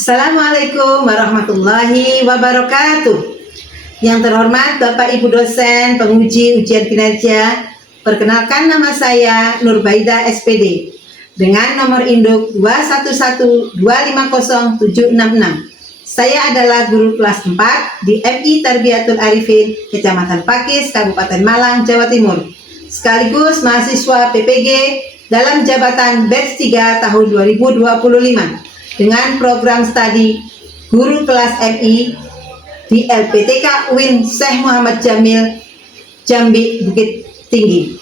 Assalamualaikum warahmatullahi wabarakatuh. Yang terhormat Bapak Ibu dosen penguji ujian kinerja, perkenalkan nama saya Nurbaida SPD dengan nomor induk 211250766. Saya adalah guru kelas 4 di MI Tarbiyatul Arifin, Kecamatan Pakis, Kabupaten Malang, Jawa Timur. Sekaligus mahasiswa PPG dalam jabatan batch 3 tahun 2025 dengan program studi guru kelas MI di LPTK UIN Syekh Muhammad Jamil, Jambi, Bukit Tinggi.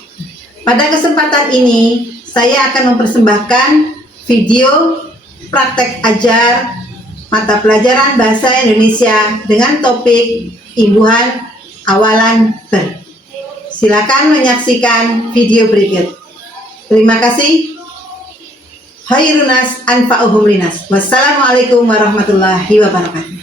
Pada kesempatan ini, saya akan mempersembahkan video praktek ajar mata pelajaran Bahasa Indonesia dengan topik imbuhan awalan ber. Silakan menyaksikan video berikut. Terima kasih. Khairunas anfa'uhum linas. Wassalamualaikum warahmatullahi wabarakatuh.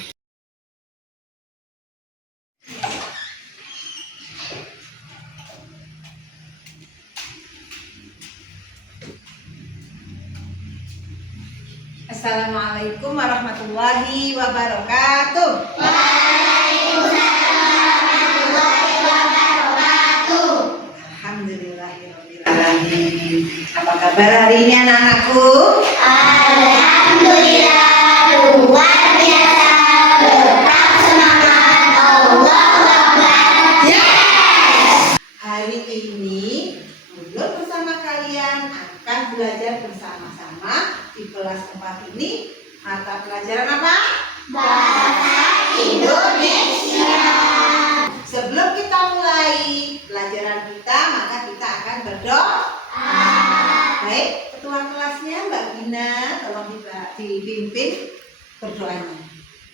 Assalamualaikum warahmatullahi wabarakatuh. Waalaikumsalam warahmatullahi wabarakatuh. Alhamdulillahirabbil alamin. Apa kabar hari ini anak-anakku? Alhamdulillah, luar biasa, tetap semangat, Allahu Akbar. Yes! Hari ini Nurul bersama kalian akan belajar bersama-sama di kelas 4 ini mata pelajaran apa? Bahasa Indonesia. Sebelum kita mulai pelajaran kita, maka kita akan berdoa. Baik, ketua kelasnya Mbak Gina, tolong dipimpin berdoanya.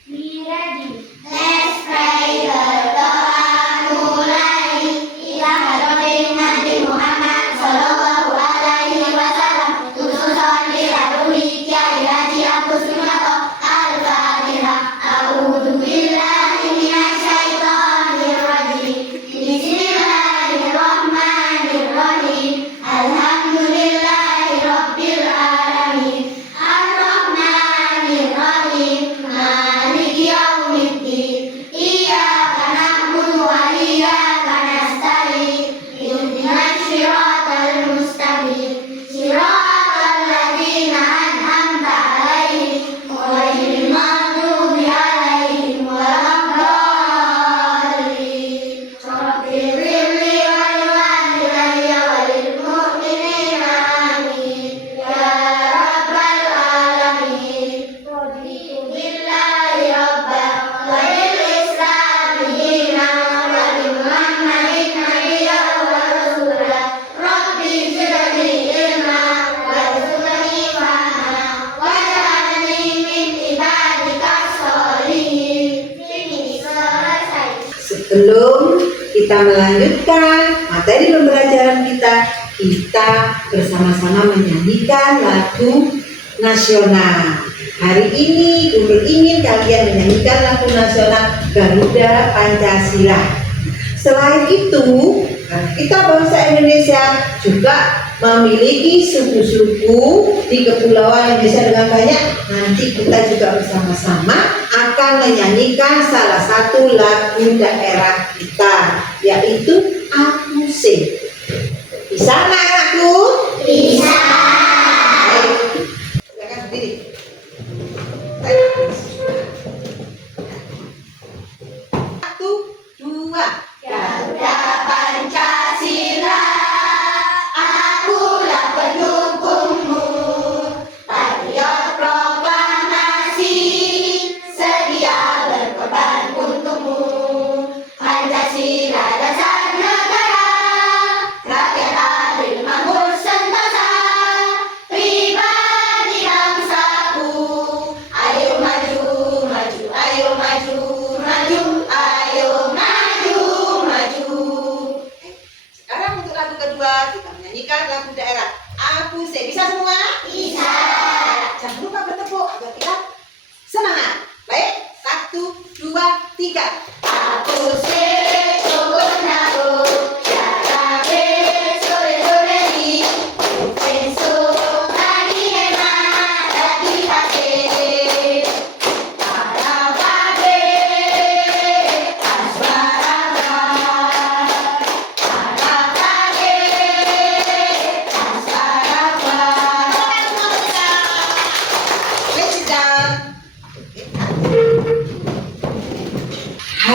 Be ready. Let's pray. Berdoa mulai. Ila hadratin Nabi Muhammad sallallahu alaihi wasallam. Khususan ila ruhi kiai haji Abu Sunnato al-Fatihah. A'udzu billahi minasy syaithanir rajim. Bismillahirrahmanirrahim. Alhamdulillahi rabbil alamin. Ar-Rahmanir Rahim. Maliki yaumiddin. Iyyaka na'budu wa iyyaka nasta'in. Ihdinas siratal mustaqim. Siratal ladzina an'amta 'alaihim ghairil maghdubi 'alaihim waladdallin. Rabbil ighfirli wa liwalidayya wa lil mu'minina amin. Ya rabbal alamin. Raditu billahi rabban wa bil islami dinan wa bi Muhammadin nabiyyan wa rasulan. Rabbi zidni ilman warzuqni fahman waj'alni min ibadika sholihin. Ini selesai. Sebelum kita melanjutkan materi pembelajaran kita bersama-sama menyanyikan lagu nasional. Hari ini Guru ingin kalian menyanyikan lagu nasional Garuda Pancasila. Selain itu, kita bangsa Indonesia juga memiliki suku-suku di Kepulauan Indonesia dengan banyak. Nanti kita juga bersama-sama akan menyanyikan salah satu lagu daerah kita, yaitu Apuse. Bisa anak-anakku? Bisa. Baik. Silakan berdiri. Baik. 1, 2. Garuda Pancasila, akulah pendukungmu. Patriot proklamasi, sedia berkorban untukmu. Pancasila dasar negara, rakyat adil makmur sentosa. Pribadi bangsaku, ayo maju, maju, ayo maju, maju, ayo maju, maju. Sekarang untuk lagu kedua kita menyanyikan lagu daerah Apuse. Bisa semua? Bisa. Jangan lupa bertepuk agar kita semangat. Baik, 1, 2, 3. Apuse tokonago, yarabe sore-sore ni, penso tani hema dati tate.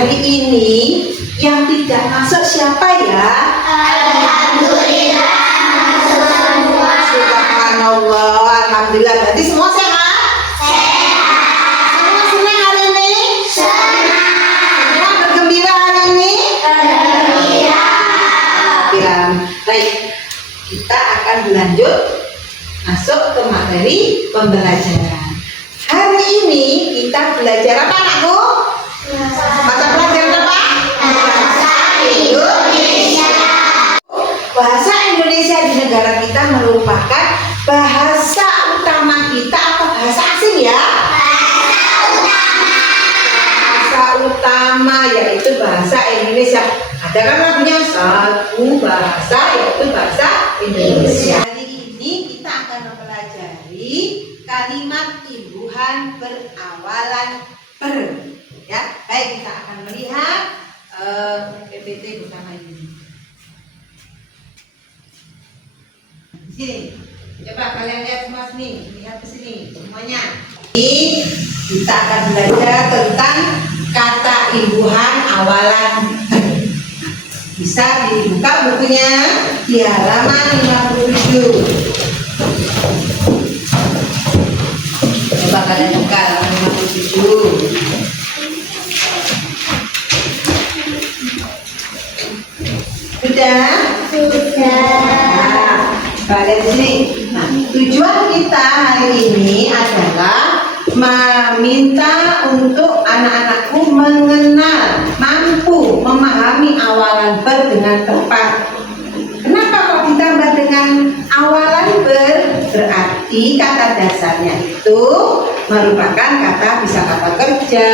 hari ini yang tidak masuk siapa ya? Alhamdulillah masuk semua. Subhanallah, alhamdulillah. Berarti semua sehat? Sehat. Semua senang hari ini? Senang. Semua bergembira hari ini? Gembira. Bilang, baik. Kita akan berlanjut masuk ke materi pembelajaran. Hari ini kita belajar apa, anakku? Mata pelajaran apa? Bahasa Indonesia. Bahasa Indonesia di negara kita merupakan bahasa utama kita atau bahasa asing ya? Bahasa utama yaitu bahasa Indonesia. Ada kan lagunya satu bahasa yaitu bahasa Indonesia. Hari ini kita akan mempelajari kalimat imbuhan berawalan ber. Ya, baik kita akan melihat PPT bersama ini. Sini, coba kalian lihat semua sini, lihat ke sini semuanya. Ini kita akan belajar tentang kata imbuhan awalan ber. Bisa dibuka bukunya di halaman 57. Coba kalian buka halaman 57. Sudah? Nah, kalian di sini. Nah, tujuan kita hari ini adalah meminta untuk anak-anakku mengenal, mampu memahami awalan ber dengan tepat. Kenapa kok ditambah dengan awalan ber? Berarti kata dasarnya itu merupakan kata, bisa kata kerja,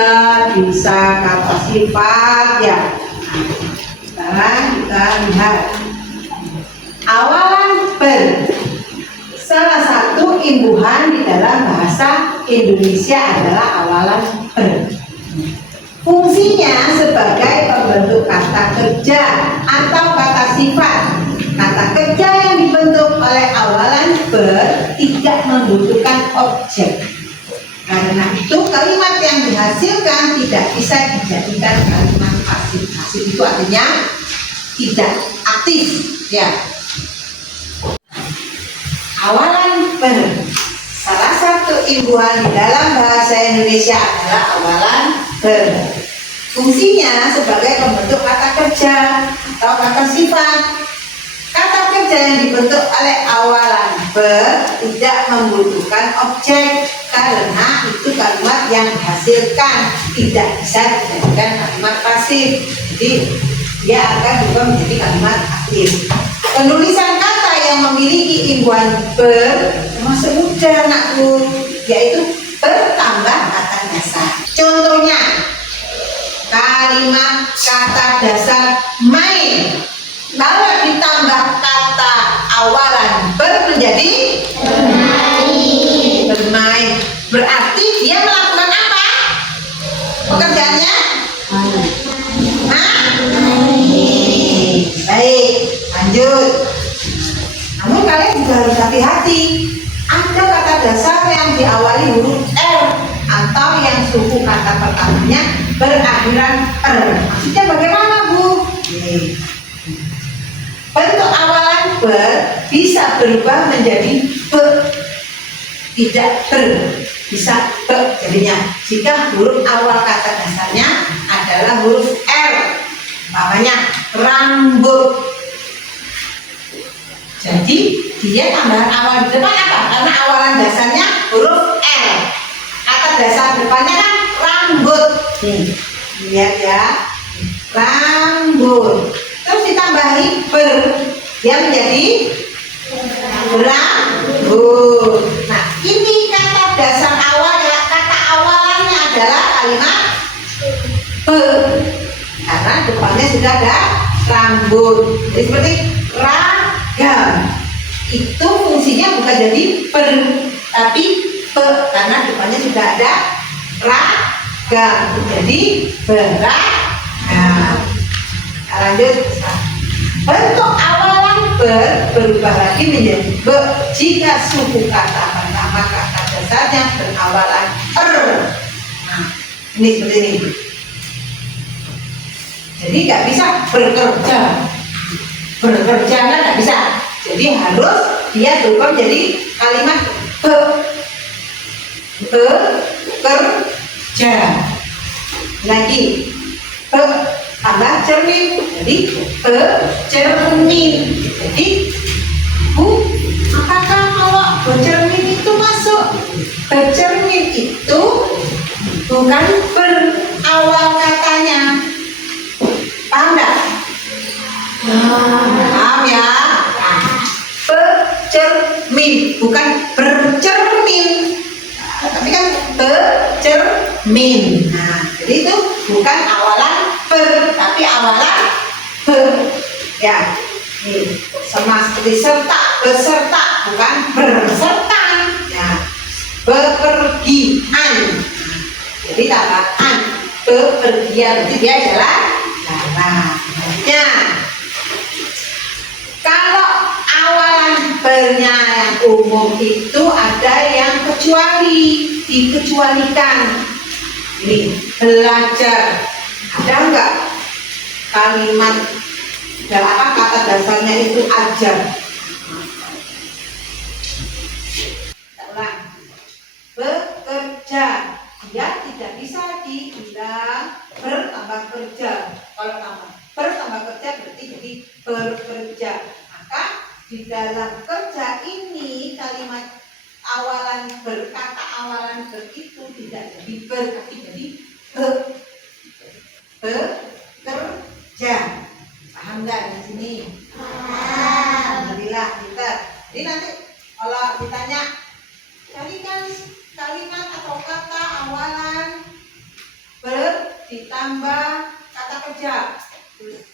bisa kata sifat ya. Sekarang kita lihat awalan ber. Salah satu imbuhan di dalam bahasa Indonesia adalah awalan ber. Fungsinya sebagai pembentuk kata kerja atau kata sifat. Kata kerja yang dibentuk oleh awalan ber tidak membutuhkan objek. Karena itu kalimat yang dihasilkan tidak bisa dijadikan kalimat pasif. Pasif itu artinya tidak aktif ya. Awalan ber. Salah satu imbuhan di dalam bahasa Indonesia adalah awalan ber. Fungsinya sebagai pembentuk kata kerja atau kata sifat. Kata kerja yang dibentuk oleh awalan ber tidak membutuhkan objek karena itu kalimat yang dihasilkan tidak bisa dijadikan kalimat pasif. Jadi dia akan berubah menjadi kalimat aktif. Penulisan kata yang memiliki imbuhan ber termasuk mudah anakku, yaitu bertambah kata dasar. Contohnya kalimat kata dasar main. Kalau ditambah kata awalan ber menjadi bermain. Berarti dia melakukan apa? Pekerjaannya? Baik, lanjut. Namun kalian juga harus hati-hati. Ada kata dasar yang diawali huruf R atau yang suku kata pertamanya berakhiran R. Maksudnya bagaimana, Bu? Bentuk awalan ber bisa berubah menjadi be, tidak ber, bisa be jadinya jika huruf awal kata dasarnya adalah huruf R. Namanya rambut. Jadi dia tambahan awal di depan apa? Karena awalan dasarnya huruf R. Kata dasar depannya kan rambut. Nih, lihat ya, rambut. Terus ditambahi ber, dia menjadi rambut. Nah, ini kata dasar awal ya, kata awalannya adalah kalimat ber. Karena depannya sudah ada rambut. Jadi seperti ragam. Itu fungsinya bukan jadi ber, tapi pe, karena depannya sudah ada ragam. Jadi beragam. Lanjut. Bentuk awalan ber berubah lagi menjadi be jika suku kata pertama kata dasarnya berawalan er. Nah, ini seperti ini. Jadi nggak bisa bekerja. Bekerja kan nggak bisa. Jadi harus dia berubah jadi kalimat bekerja. Lagi tambah cermin, jadi bercermin. Jadi apakah kalau bercermin itu masuk? Bercermin itu bukan berawal katanya. Paham nggak? Paham ya? Bercermin bukan bercermin, tapi kan bercermin. Nah, jadi itu bukan awalan ber, tapi awalan be. Ya, nih sama seperti serta, beserta bukan berserta. Ya, bepergian. Jadi tambahan bepergian, berarti dia adalah jalan. Selanjutnya, kalau awalan bernya yang umum itu ada yang kecuali, dikecualikan. Ini belajar, ada enggak kalimat dan apa kata dasarnya itu ajar? Kita ulang. Bekerja, dia tidak bisa dibilang bertambah kerja. Kalau bertambah kerja berarti jadi bekerja. Maka di dalam kerja ini kalimat awalan berkata awalan ber itu tidak jadi ber tapi jadi bekerja. Paham nggak di sini? Alhamdulillah pintar. Jadi nanti kalau ditanya carikan kalimat atau kata awalan ber ditambah kata kerja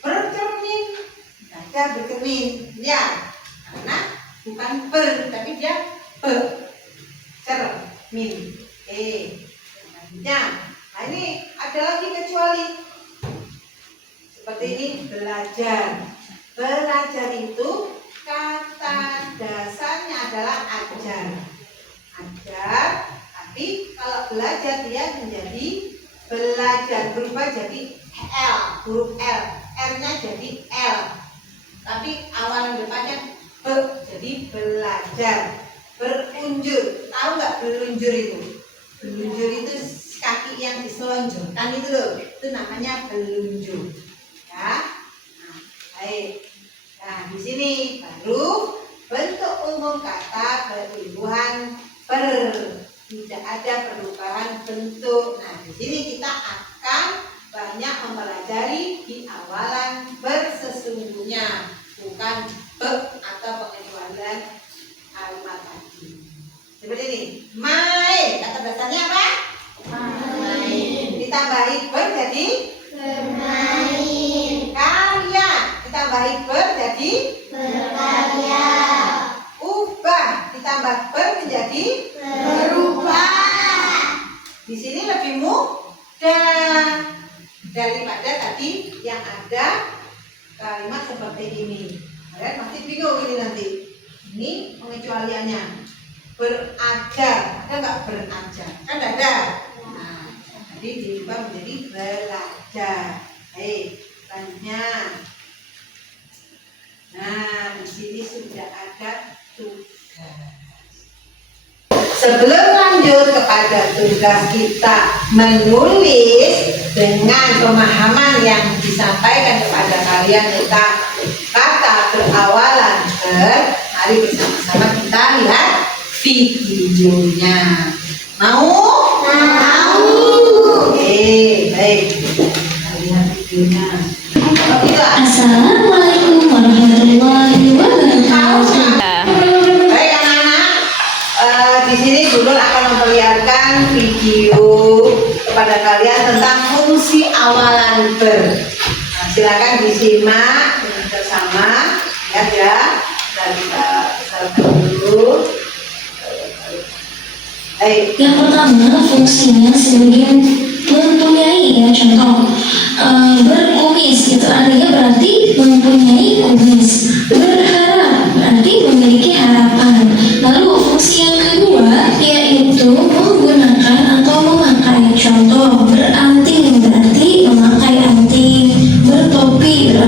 bercermin, ada bercermin ya, karena bukan ber tapi dia cermin. Selanjutnya, nah ini ada lagi kecuali seperti ini belajar. Belajar itu kata dasarnya adalah ajar. Ajar, tapi kalau belajar dia menjadi belajar berubah jadi L, huruf L, R-nya jadi L. Tapi awalan depannya jadi belajar. Berunjur, tahu nggak berunjur itu? Berunjur itu kaki yang diselonjorkan itu loh, itu namanya berunjur. Ya, nah, baik. Nah di sini baru bentuk umum kata bertumbuhan ber, tidak ada perubahan bentuk. Nah di sini kita akan banyak mempelajari di awalan bersesungguhnya, bukan be atau pengecualian kalimat tadi. Seperti ini, main, kata dasarnya apa? Main. Ditambahi ber jadi bermain. Karya, ditambahi ber jadi Berkarya. ubah, ditambah ber menjadi Berubah. Di sini lebih mudah daripada tadi yang ada kalimat seperti ini. Kalian pasti bingung ini nanti. Ini pengecualiannya. Berajar, ada nggak berajar? Kan ada. Nah, jadi diubah menjadi belajar. Selanjutnya. Nah, di sini sudah ada tugas. Sebelum lanjut kepada tugas kita menulis dengan pemahaman yang disampaikan kepada kalian tentang kata berawalan ber, mari bersama-sama kita lihat videonya. Mau? Mau. Oke, baik. Kita lihat videonya. Oh, gitu. Assalamualaikum warahmatullahi wabarakatuh. Baik anak-anak, di sini Guru akan memperlihatkan video kepada kalian tentang fungsi awalan ber. Nah, silakan disimak dengan bersama, lihat ya. Kita selesai dulu. Baik. Yang pertama fungsinya sebagai mempunyai ya contoh berkumis itu artinya berarti mempunyai kumis, berharap berarti memiliki harapan. Lalu fungsi yang kedua yaitu menggunakan atau memakai contoh beranting berarti memakai anting,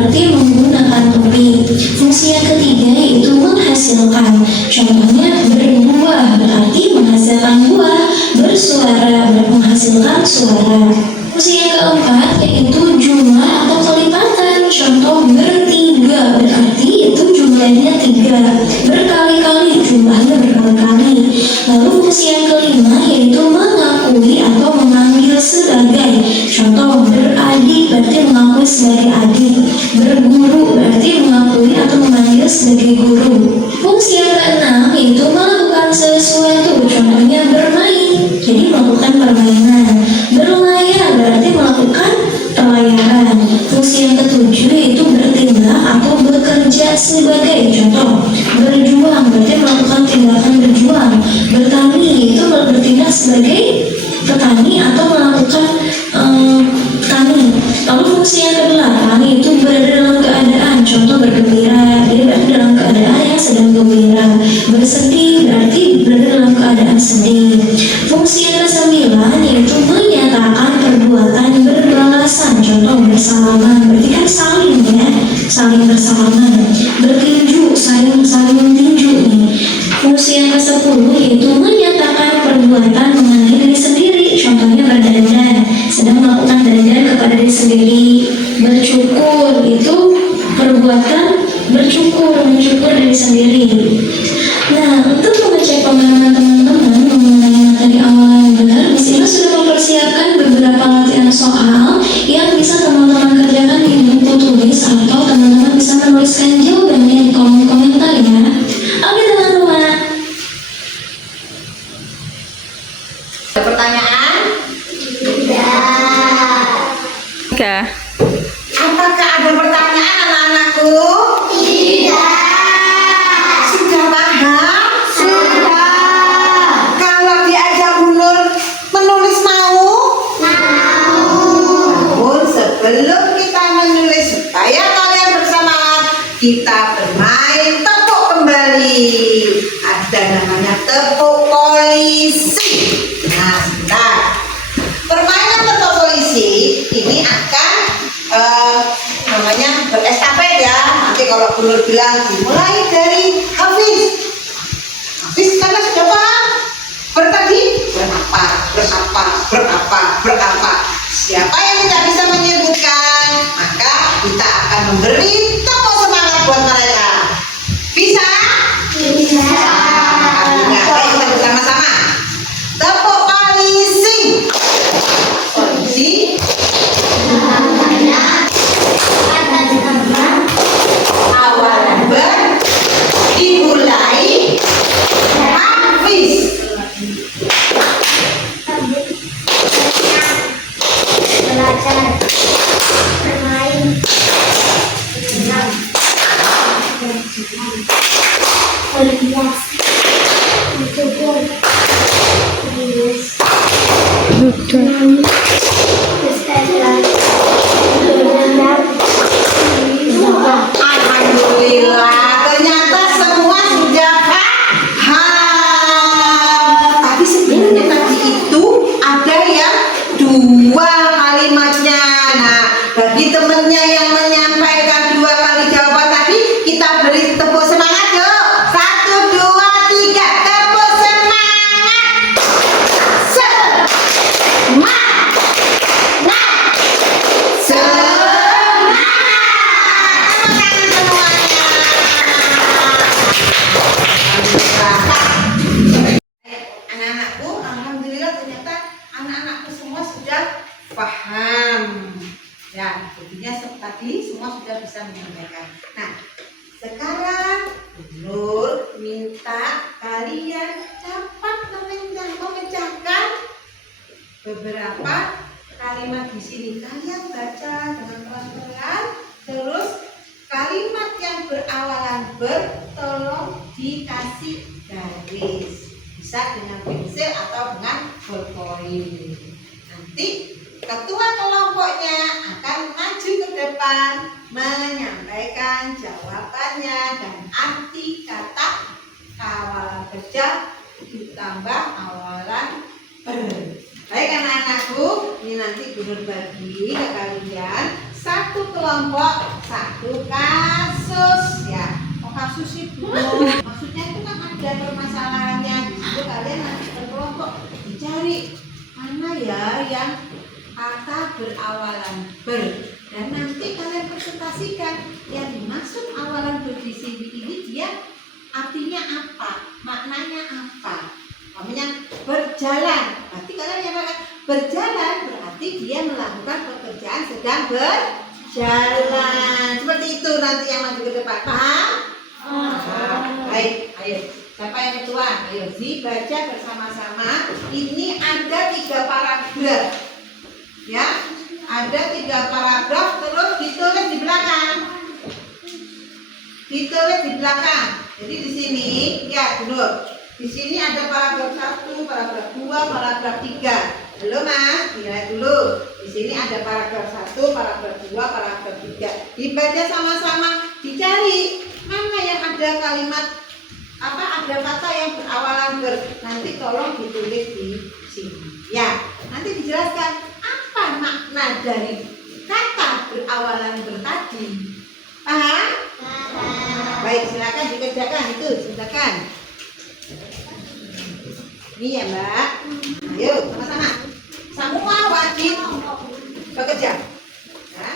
berarti menggunakan topi. Fungsi yang ketiga yaitu menghasilkan. Contohnya berbuah berarti menghasilkan buah, bersuara menghasilkan suara. Fungsi yang keempat yaitu jumlah atau kelipatan. Contoh bertiga berarti itu jumlahnya 3, berkali-kali jumlahnya berkali-kali. Lalu fungsi yang kelima yaitu mengakui atau memanggil sebagai. Contoh beradik berarti mengakui sebagai adik, berguru berarti mengakui atau memanggil sebagai guru. Fungsi yang keenam yaitu melakukan sesuatu. Contohnya bermain, jadi melakukan permainan. Berlayar berarti melakukan pelayaran. Fungsi yang ketujuh yaitu bertindak atau bekerja sebagai. Contoh berjuang berarti melakukan tindakan berjuang. Bertani yaitu bertindak sebagai petani atau melakukan tani. Lalu fungsi yang kedelapan yaitu berada dalam keadaan. Contoh bergembira, dia berada dalam keadaan yang sedang gembira. Bersedih berarti berada dalam keadaan sedih. Fungsi yang kesembilan yaitu menyatakan perbuatan berbalasan. Contoh bersalaman berarti kan saling ya, saling bersalaman. Bertinju, saling tinju nih. Fungsi yang ke-10 yaitu menyatakan perbuatan mengenai diri sendiri. Contohnya berdandan, sedang melakukan dandan kepada diri sendiri. Bercukur itu perbuatan mencukur diri sendiri. Nah, untuk mengecek pemahaman teman-teman mengenai materi awalan benar, Miss sudah mempersiapkan beberapa latihan soal yang bisa teman-teman kerjakan di buku tulis atau teman-teman bisa menuliskan jawabannya di kolom komentar ya. Oke teman-teman. Ada pertanyaan? Tidak. Apakah ada pertanyaan anak-anakku? Tidak. Sudah paham? Sudah. Kalau diajak menulis mau? Namun sebelum kita menulis supaya kalian bersamaan, kita bermain tepuk kembali. Ada namanya tepuk polisi. Nah, sebentar. Permainan tepuk polisi ini akan namanya berestafet ya. Nanti kalau Bunur bilang dimulai dari Hafiz. Hafiz karena sudah paham. Bertadi berapa. Siapa yang tidak bisa menyebutkan, maka kita akan memberi tepuk semangat buat mereka. Bisa? Bisa. Nah, kita bersama-sama. Tepuk polisi. Polisi. Awalan dimulai Hafiz. Belajar, bermain, berhias, mencukur, menulis, berstadion, berendam, Alhamdulillah, ternyata semua sudah paham. Tapi sebenarnya tadi itu ada yang 2 kalimatnya. Nah, bagi temennya yang menyampaikan 2 kali jawaban tadi, kita beri tepuk semangat yuk. 1, 2, 3, tepuk semangat. Semangat. Anak-anakku, alhamdulillah ternyata anak-anakku semua sudah paham. Ya, intinya tadi semua sudah bisa menyampaikan. Nah, sekarang Nur minta kalian dapat memecahkan beberapa kalimat di sini. Kalian baca dengan pelan-pelan, terus kalimat yang berawalan ber tolong dikasih garis. Bisa dengan pensil atau dengan ballpoint. Nanti ketua kelompoknya akan maju ke depan menyampaikan jawabannya dan arti kata awalan kerja ditambah awalan ber. Baik anak-anakku, ini nanti Bunur bagi ke kalian satu kelompok, satu kasus ya. Oh kasus itu maksudnya itu kan ada permasalahannya. Itu kalian nanti berkelompok dicari mana ya yang kata berawalan ber, dan nanti kalian presentasikan yang dimaksud awalan ber di sini ini dia artinya apa, maknanya apa. Namanya berjalan, berarti kalian yang berjalan berarti dia melakukan pekerjaan sedang berjalan. Seperti itu nanti yang maju ke depan, paham? Baik, ayo. Siapa yang ketua? Ayo, dibaca bersama-sama. Ini ada 3 paragraf, ya. Ada 3 paragraf, terus ditulis di belakang. Ditulis di belakang. Jadi di sini, ya dulu. Di sini ada paragraf 1, paragraf 2, paragraf 3. Halo Mas, dilihat dulu. Di sini ada paragraf 1, paragraf 2, paragraf 3. Dibaca sama-sama, dicari mana yang ada kalimat apa, ada kata yang berawalan ber. Nanti tolong ditulis di sini. Ya, nanti dijelaskan apa makna dari kata berawalan ber tadi. Paham? Baik, silakan dikerjakan itu, silakan. Ini ya Mbak. Ayo sama-sama. Semua wajib bekerja. Ya.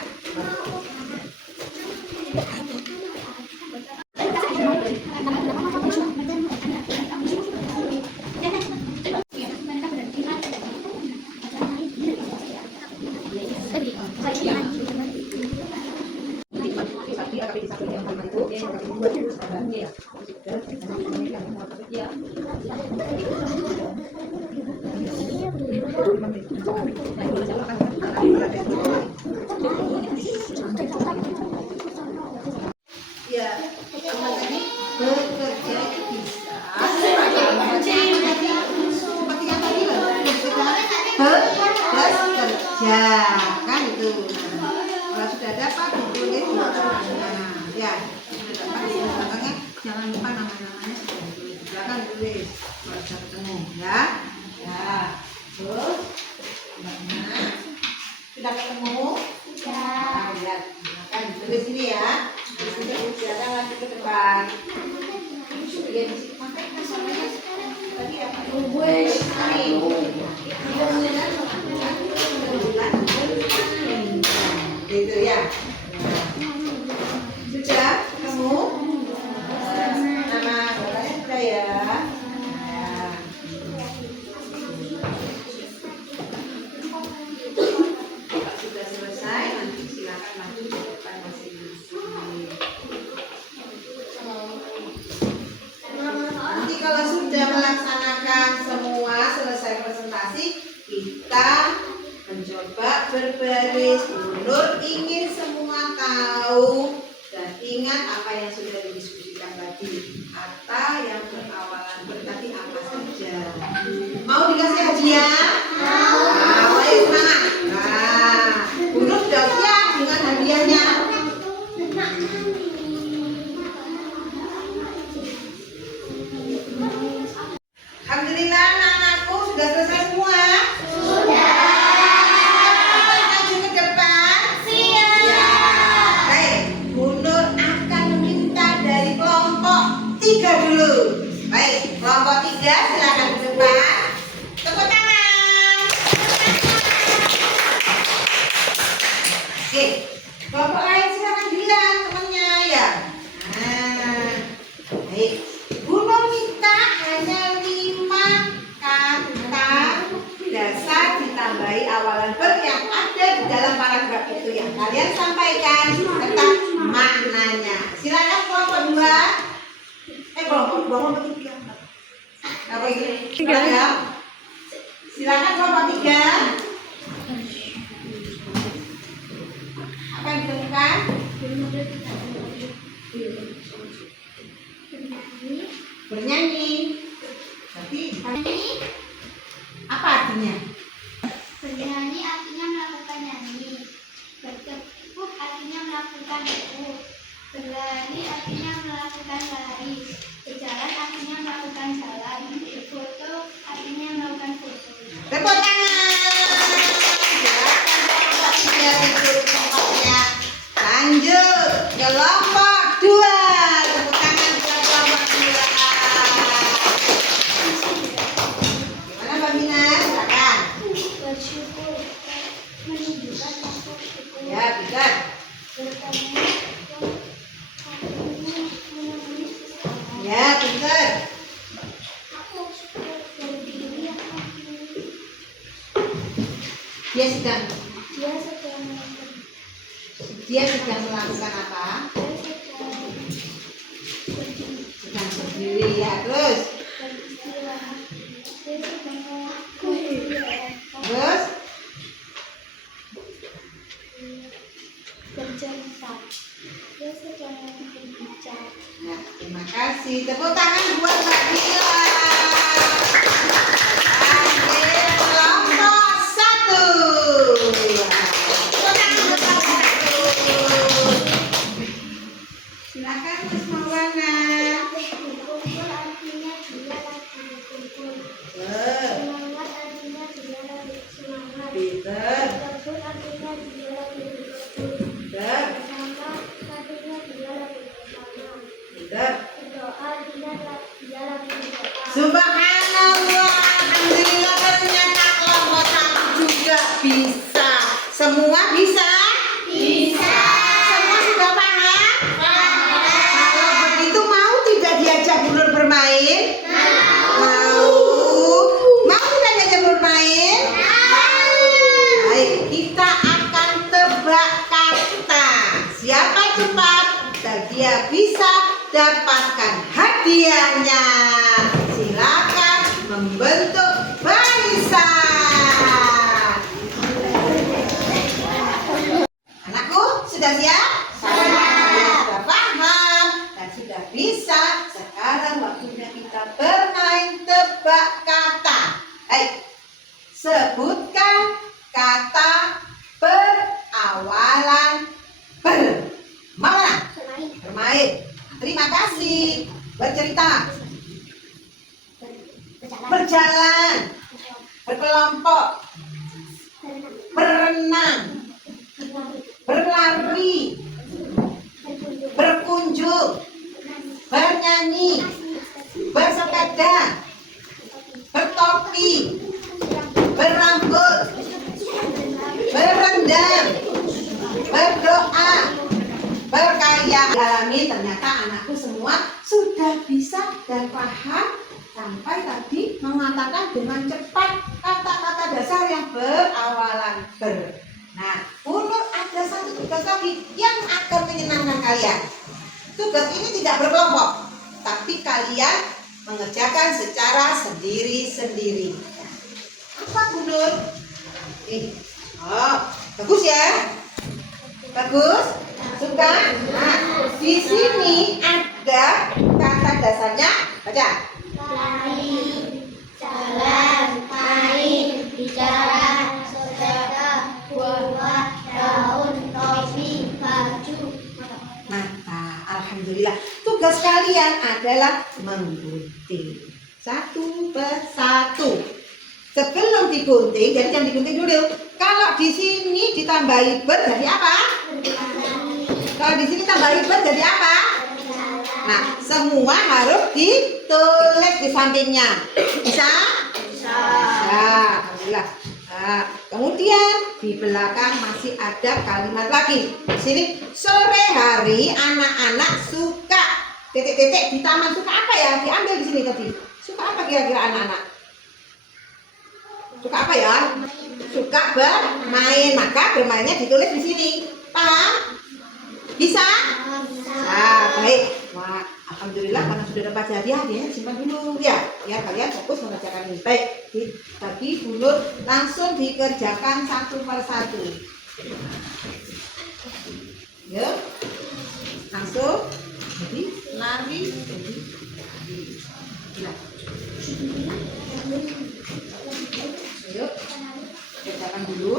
Ya, tadi bekerja bisa. Seperti yang tadi loh. Bekerja, kan itu. Kalau sudah dapat ditulis. Nah, ya, sudah dapat di belakangnya. Jangan lupa nama-namanya sudah ditulis di belakang, tulis. Kalau sudah ketemu, ya. Ya, terus, sudah ketemu. Nah, lihat, kan ditulis sini ya. Silakan lagi ke depan. Ya di situ pakai masalahnya tadi apa? Gitu ya. Sudah kamu nama bapaknya sudah ya. Kalau sudah selesai nanti silakan maju ke depan masing-masing. Nanti kalau sudah melaksanakan semua, selesai presentasi, kita mencoba berbaris. Nur ingin semua tahu dan ingat apa yang sudah didiskusikan tadi. Kata yang berawalan ber tadi apa saja. Mau dikasih hadiah? Mau. Ayo semangat. Nah, Nur sudah siap dengan hadiahnya. Alhamdulillah anak-anakku sudah selesai semua. Maju ke depan. Ya. Baik, Bu Nur akan meminta dari kelompok 3 dulu. Baik, kelompok 3 silakan ke depan. Tepuk tangan. Oke, kelompok lain silakan dilihat temannya ya. Nah, baik. Bu Nur minta hanya 5 kata dasar ditambahi awalan ber yang ada di dalam paragraf itu yang kalian sampaikan tentang maknanya. Silakan kelompok 2. Kelompok 3. Apa ini? Silakan kelompok 3. Apa yang ditemukan? Bernyanyi. Berarti apa artinya? Bernyanyi artinya melakukan nyanyi. Bertepuk artinya melakukan tepuk. Berlari artinya melakukan lari. Berjalan artinya melakukan jalan. Berfoto artinya melakukan foto. Tepuk tangan. Kelompok 2. Tepuk tangan buat kelompok 2. Gimana Mbak Mina? Silakan. Bersyukur menunjukkan rasa syukur. Ya, bisa. Bertemu menemani sesama. Ya, pintar. Aku syukur berdiri yang kami. Dia sedang Dia sedang melakukan apa? berdiri. Sedang berdiri ya. Terus, Beristirahat. Dia sedang terus. bercerita. Dia sedang berbicara. Nah, terima kasih. Tepuk tangan buat Mbak Mila. Akhir kelompok 1. Tepuk tangan buat kelompok 1. Silakan Mas Maulana. Berkumpul artinya dia lagi berkumpul. Betul. Semangat artinya dia lagi semangat. Pintar. Berkumpul artinya dia lagi berkumpul. Pintar. Bersama artinya dia lagi bersama. Pintar. Berdoa artinya dia lagi berdoa. Subhanallah, alhamdulillah ternyata kelompok 1 juga bisa. Semua bisa? Bisa. Semua sudah paham? Kalau begitu mau tidak diajak Bunur bermain? Mau. Mau tidak diajak bermain? Baik, kita akan tebak kata. Siapa cepat dan dia bisa dapatkan hadiahnya. Silakan membentuk barisan. Anakku sudah siap? Sudah paham dan sudah bisa. Sekarang waktunya kita bermain tebak kata. Sebutkan kata berawalan ber. Mana? Bermain. Terima kasih. Bercerita. Berjalan. Berkelompok. Berenang. Berlari. Berkunjung. Bernyanyi. Bersepeda. Bertopi. Berambut. Berendam. Berdoa. Berkaya. Alami ternyata anakku semua sudah bisa dan paham sampai tadi mengatakan dengan cepat kata-kata dasar yang berawalan ber. Nah, Bunur ada satu tugas lagi yang akan menyenangkan kalian. Tugas ini tidak berkelompok, tapi kalian mengerjakan secara sendiri-sendiri. Apa Bunur? Oh, bagus ya? Bagus? Suka? Nah, di sini ada kata dasarnya. Baca. Lari, jalan, main, bicara, sepeda, buah, daun, topi, baju. Mata, alhamdulillah. Tugas kalian adalah menggunting satu persatu. Sebelum digunting, jadi yang digunting dulu. Kalau di sini ditambahi ber jadi apa? Kalau di sini tambahi ber jadi apa? Nah, semua harus ditulis di sampingnya. Bisa? Bisa. Nah, alhamdulillah. Nah, kemudian di belakang masih ada kalimat lagi. Di sini sore hari anak-anak suka titik-titik di taman. Suka apa ya? Diambil di sini tadi. Suka apa kira-kira anak-anak? Suka apa ya? Suka bermain. Maka bermainnya ditulis di sini. Paham? Bisa? Nah, baik. Wah, alhamdulillah karena sudah dapat hadiah, ya simpan dulu ya. Biar kalian fokus mengerjakan ini. Baik, tadi Bunur langsung dikerjakan satu persatu. Yuk, langsung. Jadi lari. Nah. Yuk, kerjakan dulu.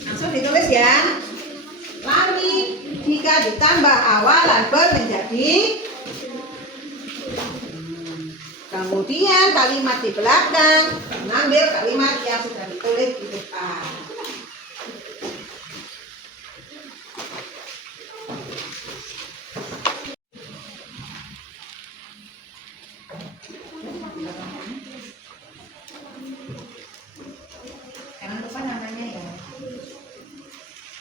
Langsung ditulis ya. Lari jika ditambah awalan ber menjadi Kemudian kalimat di belakang, mengambil kalimat yang sudah ditulis di depan. Jangan lupa namanya ya.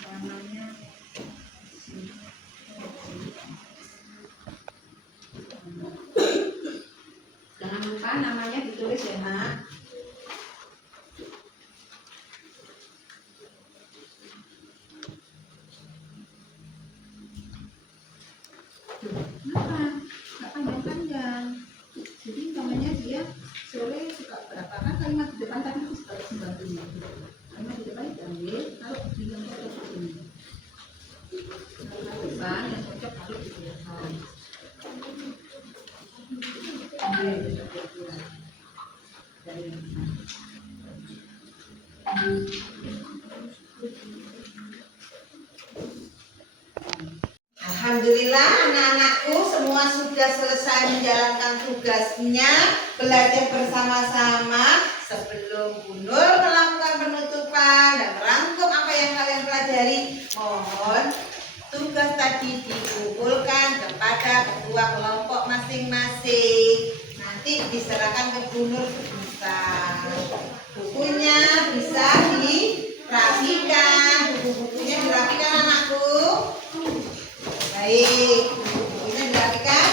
Namanya. Jangan lupa namanya ditulis ya, Nak. Kenapa? Nggak panjang-panjang. Jadi namanya dia sore suka berapa kan kalimat di depan tadi itu sebagai pembantunya. Kalimat di depan diambil, taruh di yang cocok ini. Kalimat depan yang cocok taruh di belakang. Alhamdulillah anak-anakku semua sudah selesai menjalankan tugasnya, belajar bersama-sama. Sebelum Bu Nur melakukan penutupan dan merangkum apa yang kalian pelajari, mohon tugas tadi dikumpulkan kepada ketua kelompok masing-masing. Nanti diserahkan ke Bu Nur sebentar. Bukunya bisa dirapikan. Buku-bukunya dirapikan anakku. Baik, bukunya dirapikan.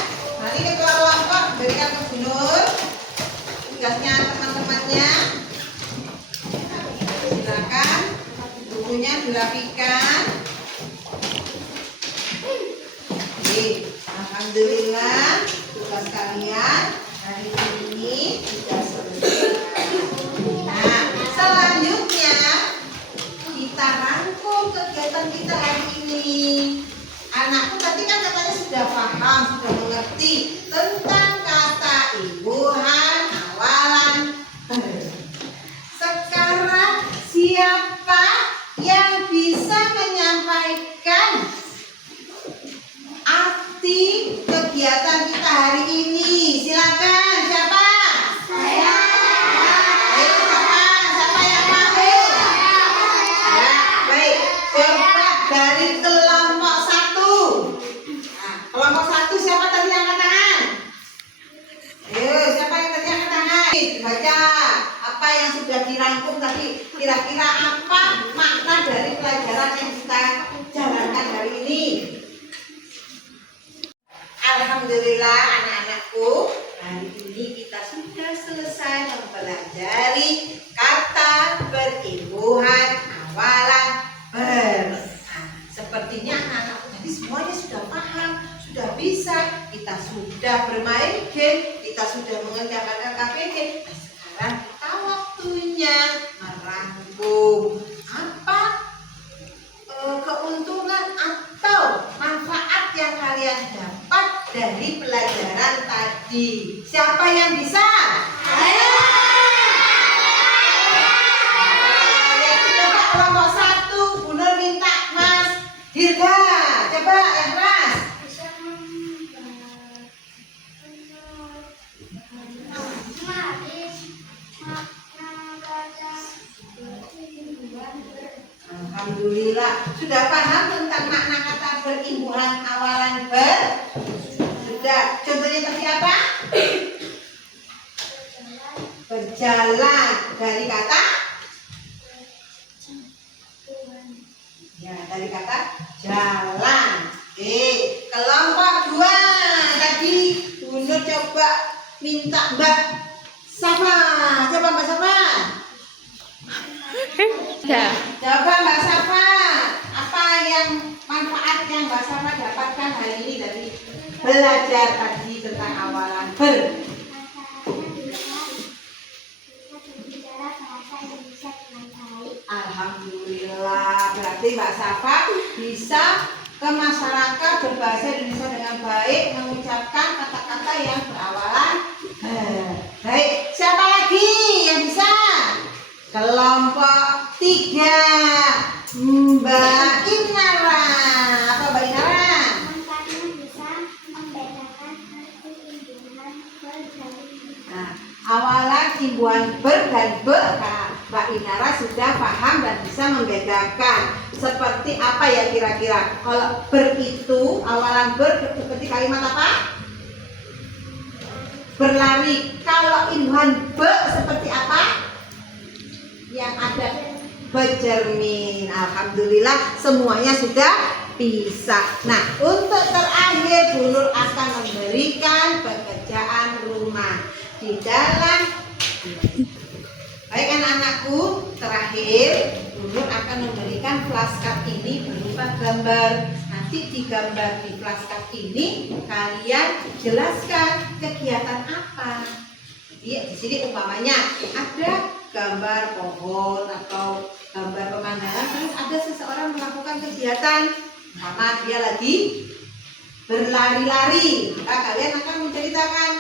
Nanti ketua kelompok berikan ke Bu Nur tugasnya teman-temannya. Silakan bukunya dirapikan. Alhamdulillah tugas kalian hari ini sudah selesai. Nah, selanjutnya kita rangkum kegiatan kita hari ini. Anakku tadi kan katanya sudah paham, sudah mengerti tentang kata imbuhan, awalan. Sekarang siapa yang bisa menyampaikan arti kegiatan kita hari ini? Silakan, siapa? Saya. Ayo, siapa yang mau? Ya, baik. Coba dari kelompok 1. Nah, kelompok 1 siapa tadi yang angkat tangan? Ayo, siapa yang tadi angkat tangan? Baca apa yang sudah dirangkum tadi. Kira-kira apa makna dari pelajaran yang kita jalankan hari ini? Alhamdulillah anak-anakku, hari ini kita sudah selesai mempelajari kata berimbuhan, awalan, ber. Nah, sepertinya anak-anakku tadi semuanya sudah paham, sudah bisa. Kita sudah bermain game, kita sudah mengerjakan LKPD. Nah, sekarang kita waktunya merangkum apa keuntungan atau manfaat yang kalian dapat dari pelajaran tadi. Siapa yang bisa? Ayo! Coba kelompok 1, Bu Nur minta Mas Dirga. Coba yang keras. Alhamdulillah, sudah paham tentang makna kata berimbuhan, awalan, ber? Sudah. Contohnya tadi apa? Berjalan. Dari kata? Ya, dari kata jalan. Kelompok 2. Tadi Bu Nur coba minta Mbak Safa. Coba Mbak Safa. Ya. Coba Mbak Safa, apa yang manfaat yang Mbak Safa dapatkan hari ini dari belajar tadi tentang awalan ber? Alhamdulillah, berarti Mbak Safa bisa ke masyarakat berbahasa Indonesia dengan baik, mengucapkan kata-kata yang berawalan ber. Baik, siapa lagi yang bisa? Kelompok 3, Mbak Inara. Apa Mbak Inara? Manfaatnya bisa membedakan arti imbuhan ber dari imbuhan ber dan be. Nah, Mbak Inara sudah paham dan bisa membedakan. Seperti apa ya kira-kira? Kalau ber itu, awalan ber seperti kalimat apa? Berlari. Kalau imbuhan be seperti apa? Yang ada bercermin. Alhamdulillah semuanya sudah bisa. Nah, untuk terakhir Bu Nur akan memberikan pekerjaan rumah di dalam. Baik anak-anakku, terakhir Bu Nur akan memberikan flashcard ini berupa gambar. Nanti di gambar di flashcard ini kalian jelaskan kegiatan apa. Jadi di sini umpamanya ada gambar pohon atau gambar pemandangan, terus ada seseorang melakukan kegiatan, umpama dia lagi berlari-lari, maka kalian akan menceritakan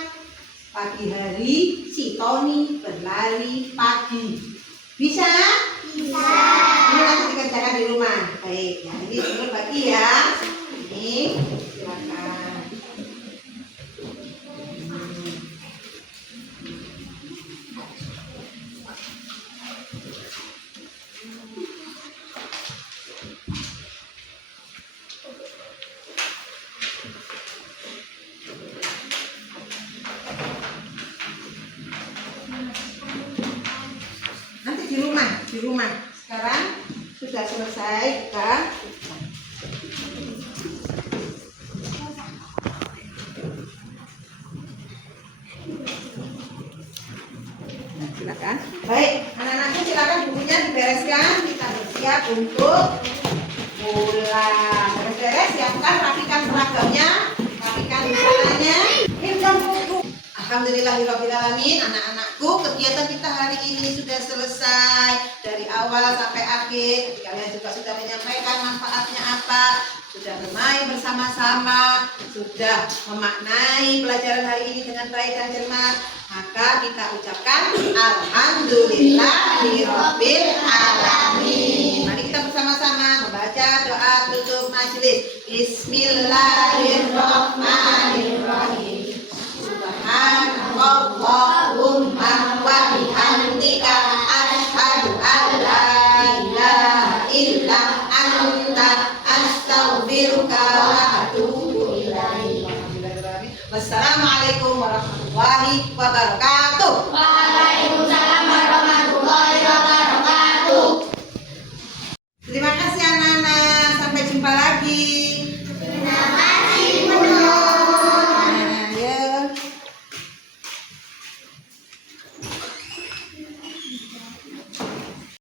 pagi hari si Tony berlari pagi. Bisa? Bisa. Ini nanti dikerjakan di rumah. Baik, ya ini dulu bagi ya. Ini silakan. Nanti di rumah. Sekarang sudah selesai, kan? Nah, silakan. Baik, anak-anakku silakan bukunya dibereskan. Kita bersiap untuk pulang. Beres-beres, siapkan, rapikan seragamnya, rapikan busananya. Alhamdulillahirrahmanirrahim. Anak-anakku, kegiatan kita hari ini sudah selesai dari awal sampai akhir. Kalian juga sudah menyampaikan manfaatnya apa, sudah bermain bersama-sama, sudah memaknai pelajaran hari ini dengan baik dan cermat. Maka kita ucapkan Alhamdulillahirabbil alamin. Mari kita bersama-sama membaca doa tutup majelis. Bismillahirrahmanirrahim. Subhanallahumma wa bihamdika asyhadu an la ilaha illa anta astaghfiruka wa atubu ilaik. Wassalamualaikum warahmatullahi wabarakatuh. Waalaikumsalam warahmatullahi wabarakatuh. Terima kasih anak-anak. Sampai jumpa lagi. Terima